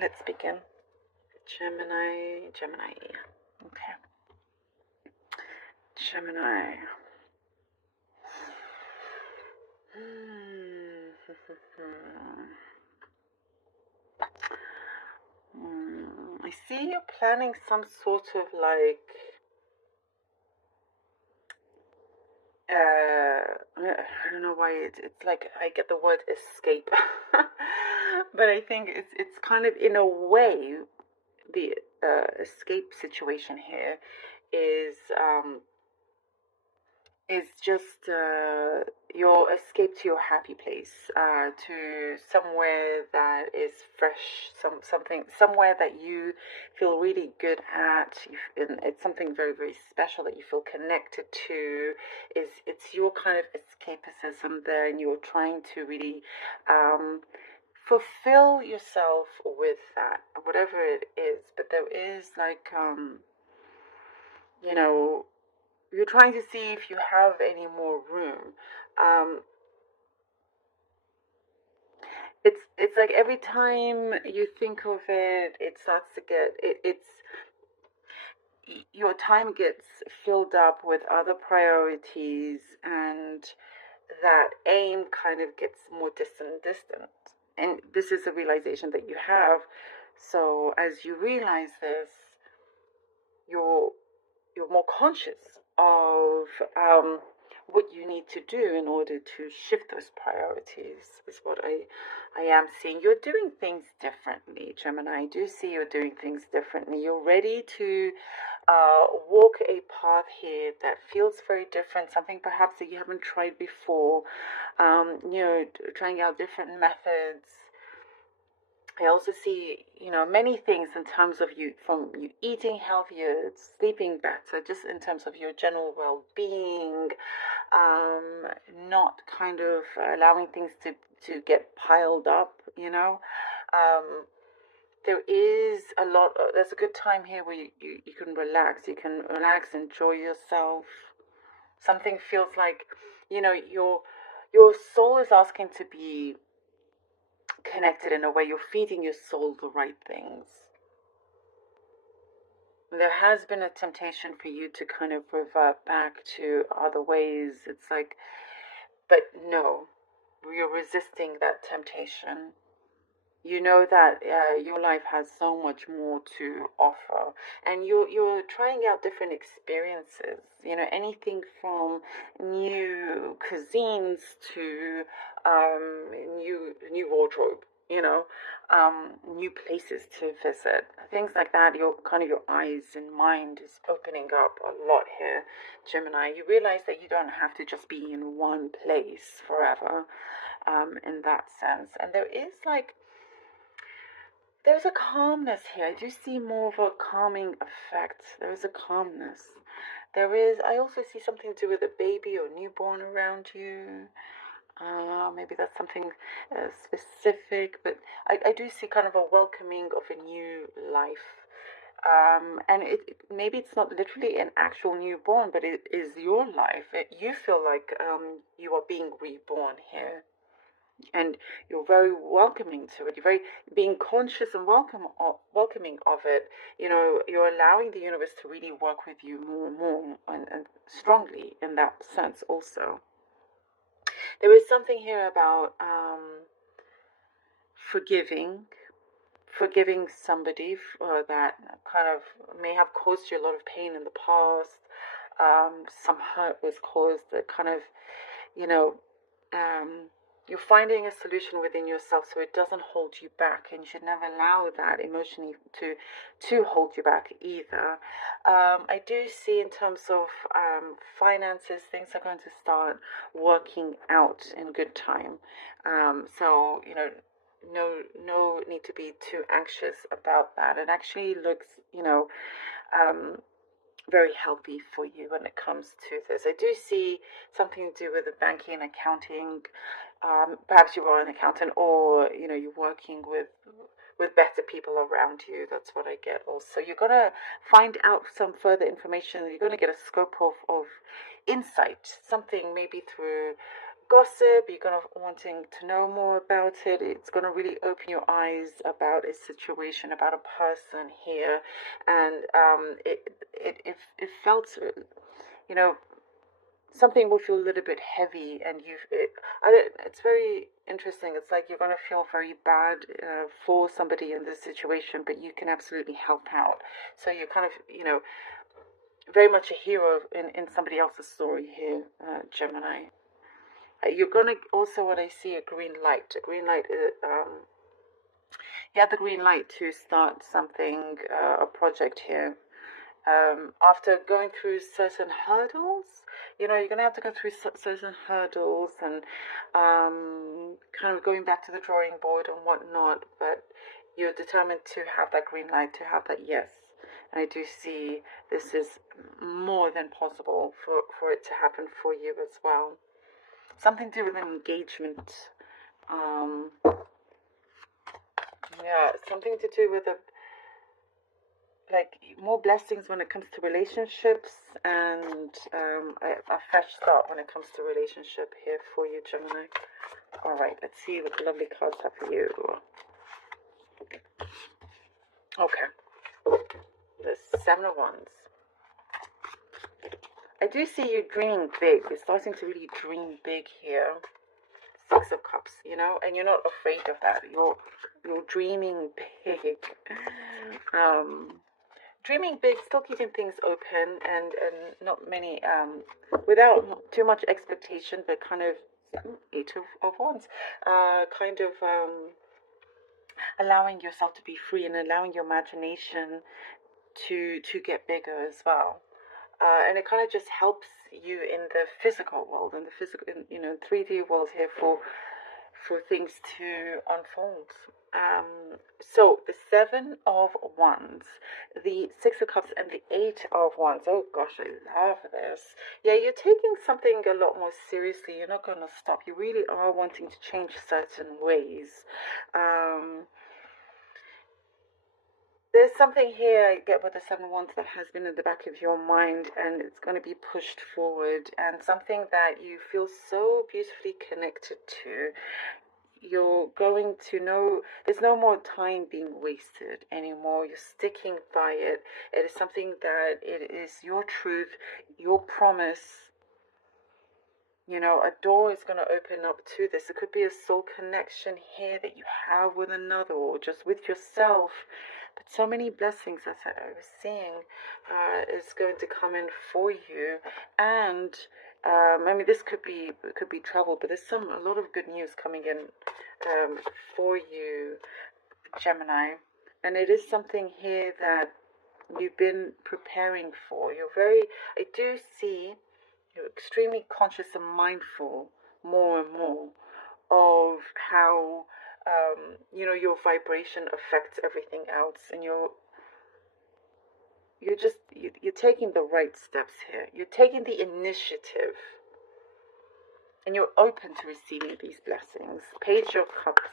Let's begin. Gemini. Okay. Gemini. I see you're planning some sort of I don't know why it's like I get the word escape, but I think it's kind of in a way the escape situation here is just your escape to your happy place, to somewhere that is fresh, somewhere that you feel really good at. And it's something very, very special that you feel connected to. It's your kind of escapism there, and you're trying to really fulfill yourself with that, whatever it is. But there is you know you're trying to see if you have any more room. Um, it's like every time you think of it, it starts to get it's your time gets filled up with other priorities, and that aim kind of gets more distant. And this is a realization that you have. So as you realize this, you're you're more conscious of what you need to do in order to shift those priorities, is what I am seeing. You're doing things differently, Gemini. I do see you're doing things differently. You're ready to walk a path here that feels very different, something perhaps that you haven't tried before. Trying out different methods. I also see, many things in terms of you eating healthier, sleeping better, just in terms of your general well-being, not kind of allowing things to get piled up, there is there's a good time here where you can relax. You can relax, enjoy yourself. Something feels like, your soul is asking to be connected in a way. You're feeding your soul the right things. There has been a temptation for you to kind of revert back to other ways. It's like, but no, you're resisting that temptation. You know that your life has so much more to offer, and you're trying out different experiences. Anything from new cuisines to new wardrobe. New places to visit, things like that. Your eyes and mind is opening up a lot here, Gemini. You realize that you don't have to just be in one place forever, in that sense. And there's a calmness here. I do see more of a calming effect. There is a calmness. I also see something to do with a baby or newborn around you. Maybe that's something specific, but I do see kind of a welcoming of a new life. And maybe it's not literally an actual newborn, but it is your life. You feel like you are being reborn here, and you're very welcoming to it. You're very being conscious and welcoming of it. You're allowing the universe to really work with you more and more, and strongly in that sense also. There is something here about forgiving somebody that kind of may have caused you a lot of pain in the past. Some hurt was caused that kind of, you know, um, you're finding a solution within yourself so it doesn't hold you back, and you should never allow that emotionally to hold you back either. I do see in terms of finances, things are going to start working out in good time. So no need to be too anxious about that. It actually looks, um, very healthy for you when it comes to this. I do see something to do with the banking and accounting. Perhaps you are an accountant, or you're working with better people around you. That's what I get. Also, you're gonna find out some further information. You're gonna get a scope of insight, something maybe through gossip, you're going to wanting to know more about it. It's going to really open your eyes about a situation, about a person here. And it felt, you know, something will feel a little bit heavy, and it's very interesting. It's like you're going to feel very bad for somebody in this situation, but you can absolutely help out. So you're kind of, very much a hero in somebody else's story here, Gemini. You're going to also, what I see, a green light. A green light, you have the green light to start something, a project here. After going through certain hurdles, you're going to have to go through certain hurdles and kind of going back to the drawing board and whatnot, but you're determined to have that green light, to have that yes. And I do see this is more than possible for it to happen for you as well. Something to do with an engagement. Yeah, something to do with more blessings when it comes to relationships, and a fresh start when it comes to relationship here for you, Gemini. All right, let's see what the lovely cards have for you. Okay, the Seven of Wands. I do see you dreaming big. You're starting to really dream big here. Six of Cups, and you're not afraid of that. You're dreaming big. Dreaming big, still keeping things open, and not many, without too much expectation, but kind of Eight of Wands, kind of allowing yourself to be free and allowing your imagination to get bigger as well. And it kind of just helps you in the physical world, in the physical, 3D world here for things to unfold. So the Seven of Wands, the Six of Cups, and the Eight of Wands. Oh gosh, I love this. Yeah, you're taking something a lot more seriously. You're not going to stop. You really are wanting to change certain ways. There's something here I get with the Seven of Wands that has been in the back of your mind, and it's going to be pushed forward, and something that you feel so beautifully connected to. You're going to know there's no more time being wasted anymore. You're sticking by it. It is something that it is your truth, your promise. A door is going to open up to this. It could be a soul connection here that you have with another, or just with yourself. But so many blessings, as I was seeing, is going to come in for you. And this could be travel, but there's a lot of good news coming in for you, Gemini. And it is something here that you've been preparing for. I do see you're extremely conscious and mindful more and more of how your vibration affects everything else, and you're taking the right steps here. You're taking the initiative, and you're open to receiving these blessings. Page of Cups.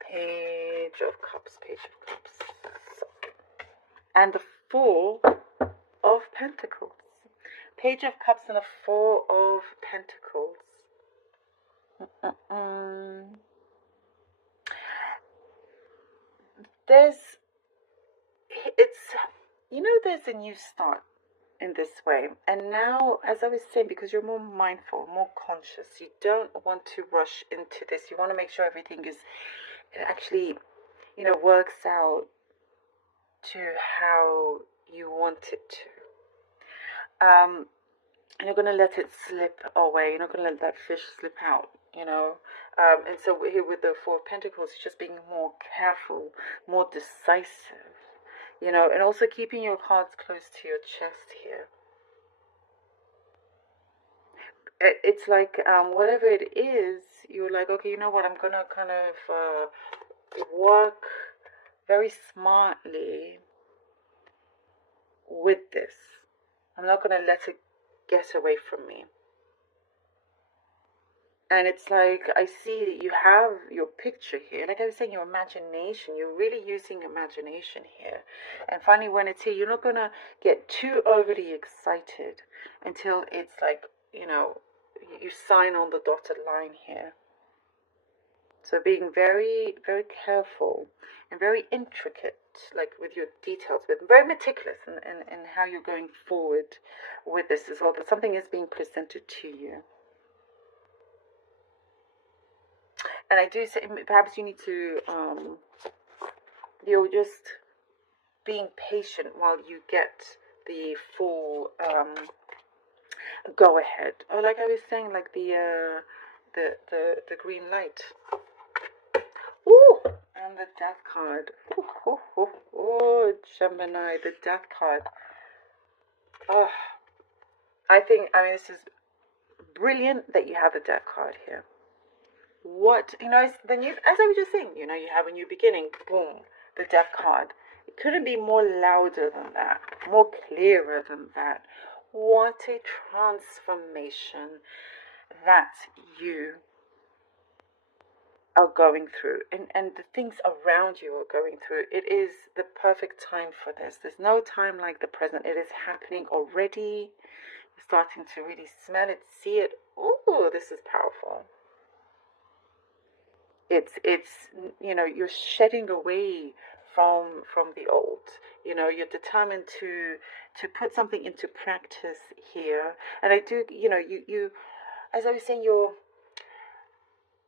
Page of Cups. Page of Cups. And the Four of Pentacles. Page of Cups and the Four of Pentacles. There's a new start in this way. And now, as I was saying, because you're more mindful, more conscious, you don't want to rush into this. You want to make sure everything actually, works out to how you want it to. And you're going to let it slip away. You're not going to let that fish slip out, and so here with the Four of Pentacles, just being more careful, more decisive, and also keeping your cards close to your chest here. It's like whatever it is, you're like, okay, you know what, I'm going to kind of work very smartly with this. I'm not going to let it get away from me. And it's like, I see that you have your picture here. Like I was saying, your imagination. You're really using imagination here. And finally, when it's here, you're not going to get too overly excited until it's like, you sign on the dotted line here. So being very, very careful and very intricate, like with your details, but very meticulous in how you're going forward with this as well. But something is being presented to you. And I do say, perhaps you need to, you're just being patient while you get the full go ahead. Or like I was saying, like the green light. Ooh, and the death card. Oh, Gemini, the death card. Oh, I mean, this is brilliant that you have the death card here. What, as I was just saying, you have a new beginning, boom, the death card. It couldn't be more louder than that, more clearer than that. What a transformation that you are going through, and the things around you are going through. It is the perfect time for this. There's no time like the present. It is happening already. You're starting to really smell it, see it. Ooh, this is powerful. It's you're shedding away from the old. You're determined to put something into practice here. And I do, you as I was saying,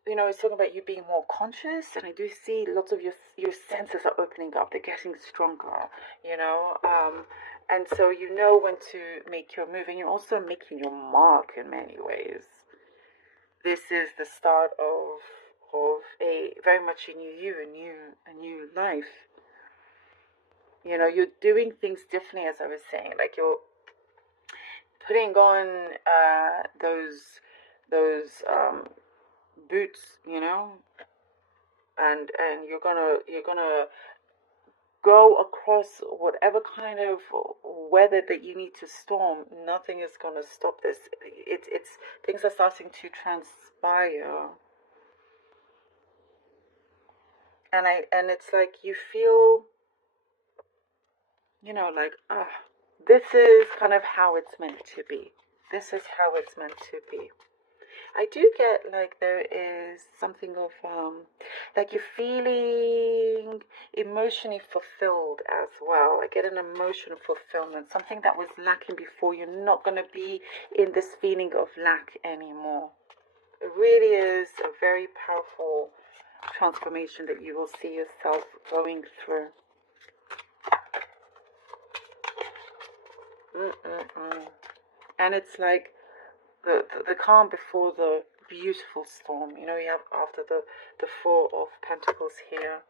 it's talking about you being more conscious, and I do see lots of your senses are opening up. They're getting stronger, and so when to make your move, and you're also making your mark in many ways. This is the start of a very much a new you, a new life. You're doing things differently, as I was saying. Like you're putting on those boots, and you're gonna go across whatever kind of weather that you need to storm. Nothing is gonna stop this. It's things are starting to transpire, and it's like you feel, like this is kind of how it's meant to be. This is how it's meant to be. I do get like there is something of like you're feeling emotionally fulfilled as well. I get an emotional fulfillment, something that was lacking before. You're not going to be in this feeling of lack anymore. It really is a very powerful transformation that you will see yourself going through. And it's like the calm before the beautiful storm. You have after the Four of Pentacles here.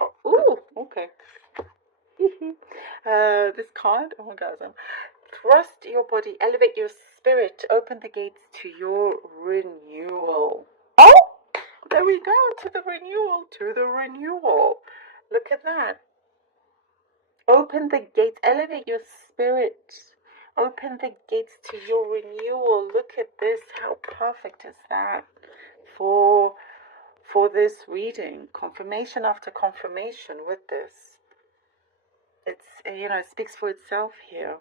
Oh, ooh, okay. This card, oh my God. Trust your body, elevate your spirit, open the gates to your renewal. Oh, there we go, to the renewal. Look at that. Open the gates, elevate your spirit. Open the gates to your renewal. Look at this. How perfect is that for this reading? Confirmation after confirmation with this. It's, it speaks for itself here.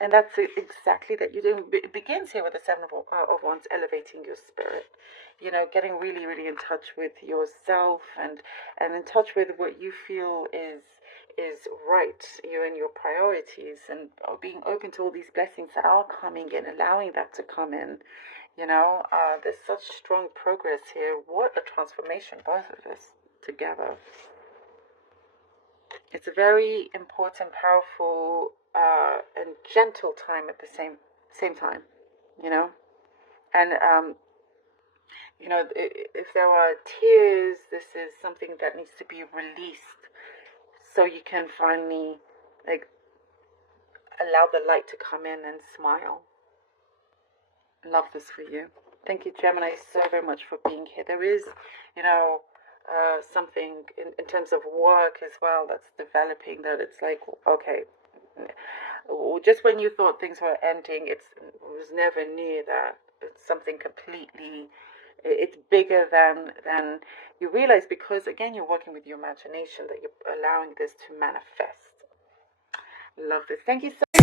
And that's exactly that you're doing. It begins here with the Seven of Wands, elevating your spirit. Getting really, really in touch with yourself and in touch with what you feel is right, you and your priorities, and being open to all these blessings that are coming in, allowing that to come in. There's such strong progress here. What a transformation, both of this together. It's a very important, powerful, and gentle time at the same time, and if there are tears, this is something that needs to be released, so you can finally allow the light to come in and smile. Love this for you. Thank you, Gemini, so very much for being here. There is, something in terms of work as well that's developing, that it's like, okay, just when you thought things were ending, it was never near that. It's something completely, it's bigger than you realize, because again, you're working with your imagination, that you're allowing this to manifest. Love this. Thank you so